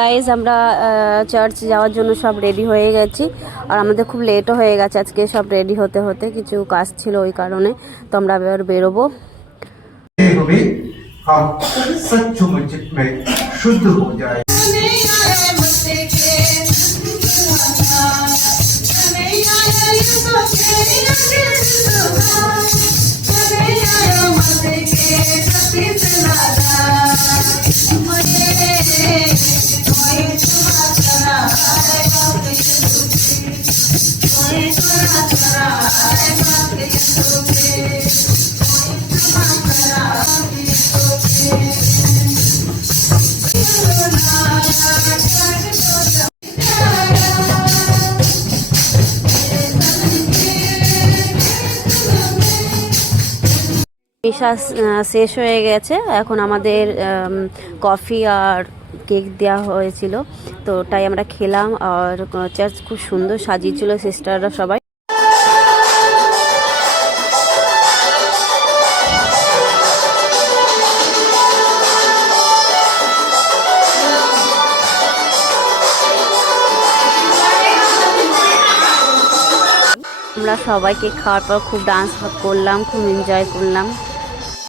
Guys আমরা church যাওয়ার জন্য সব রেডি হয়ে গেছি, আর আমাদের খুব লেটও হয়ে গেছে আজকে সব রেডি হতে হতে, কিছু কাজ ছিল ওই কারণে। তো আমরা এবার বেরোবো। মিশা শেষ হয়ে গেছে, এখন আমাদের কফি আর কেক দেওয়া হয়েছিল, তো ওটাই আমরা খেলাম। আর চার্চ খুব সুন্দর সাজিয়েছিল সিস্টাররা সবাই। আমরা সবাইকে খাওয়ার পর খুব ডান্স করলাম, খুব এনজয় করলাম।